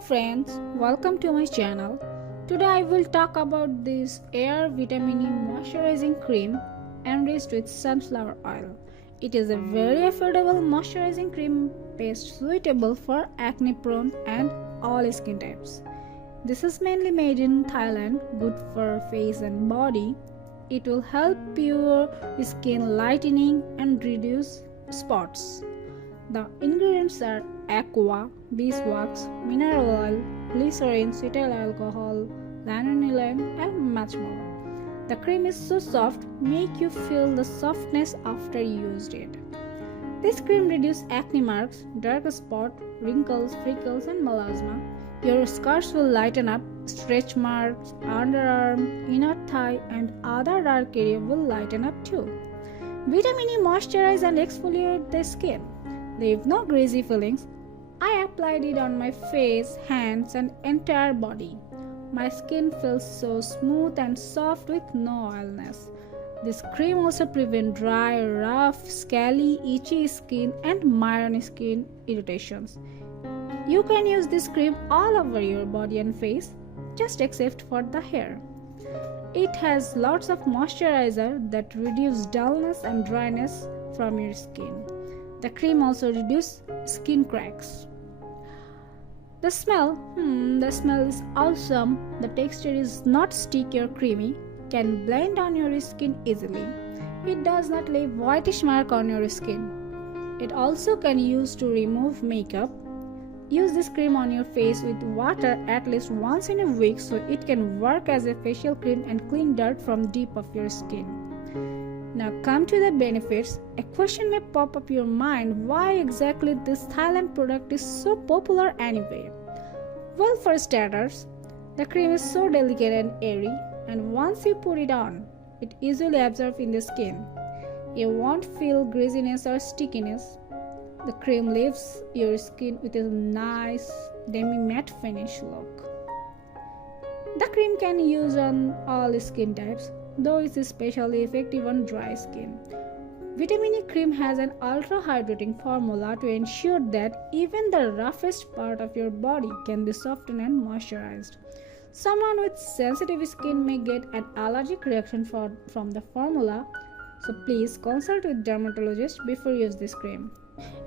friends, welcome to my channel. Today I will talk about this Air Vitamin E Moisturizing Cream enriched with sunflower oil. It is a very affordable moisturizing cream paste suitable for acne-prone and all skin types. This is mainly made in Thailand, good for face and body. It will help your skin lightening and reduce spots. The ingredients are aqua, beeswax, mineral oil, glycerin, cetyl alcohol, lanolin, and much more. The cream is so soft, make you feel the softness after you used it. This cream reduces acne marks, dark spot, wrinkles, freckles, and melasma. Your scars will lighten up, stretch marks, underarm, inner thigh, and other dark area will lighten up too. Vitamin E moisturize and exfoliate the skin. Leave no greasy feelings. I applied it on my face, hands, and entire body. My skin feels so smooth and soft with no oiliness. This cream also prevents dry, rough, scaly, itchy skin and mild skin irritations. You can use this cream all over your body and face, just except for the hair. It has lots of moisturizer that reduce dullness and dryness from your skin. The cream also reduces skin cracks. The smell is awesome. The texture is not sticky or creamy, can blend on your skin easily. It does not leave whitish mark on your skin. It also can use to remove makeup. Use this cream on your face with water at least once in a week so it can work as a facial cream and clean dirt from deep of your skin. Now come to the benefits. A question may pop up your mind, why exactly this Thailand product is so popular anyway? Well, for starters, the cream is so delicate and airy, and once you put it on, it easily absorbs in the skin. You won't feel greasiness or stickiness. The cream leaves your skin with a nice demi-matte finish look. The cream can use on all skin types, though it's especially effective on dry skin. Vitamin E cream has an ultra-hydrating formula to ensure that even the roughest part of your body can be softened and moisturized. Someone with sensitive skin may get an allergic reaction from the formula, so please consult with dermatologist before you use this cream.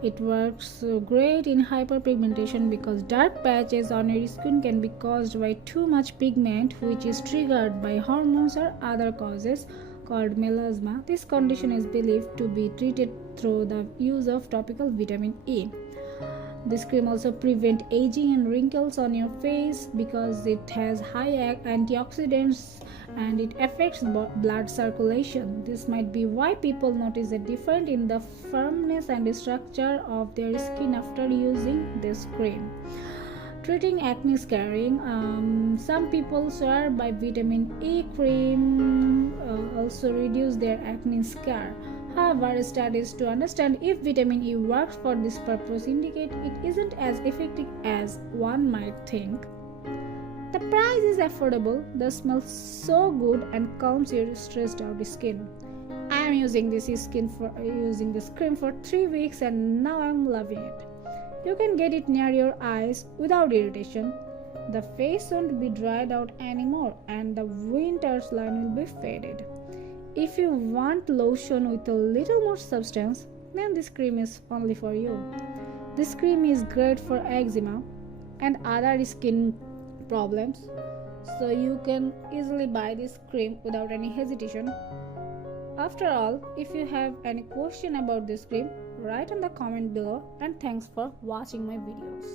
It works great in hyperpigmentation because dark patches on your skin can be caused by too much pigment, which is triggered by hormones or other causes called melasma. This condition is believed to be treated through the use of topical vitamin E. This cream also prevents aging and wrinkles on your face because it has high antioxidants and it affects blood circulation. This might be why people notice a difference in the firmness and structure of their skin after using this cream. Treating acne scarring. Some people swear by vitamin E cream also reduce their acne scar. However, studies to understand if vitamin E works for this purpose indicate it isn't as effective as one might think. The price is affordable, the smell so good and calms your stressed out skin. I am using this cream for 3 weeks and now I am loving it. You can get it near your eyes without irritation. The face won't be dried out anymore and the winter's line will be faded. If you want lotion with a little more substance, then this cream is only for you. This cream is great for eczema and other skin problems, so you can easily buy this cream without any hesitation. After all, if you have any question about this cream, write in the comment below, and thanks for watching my videos.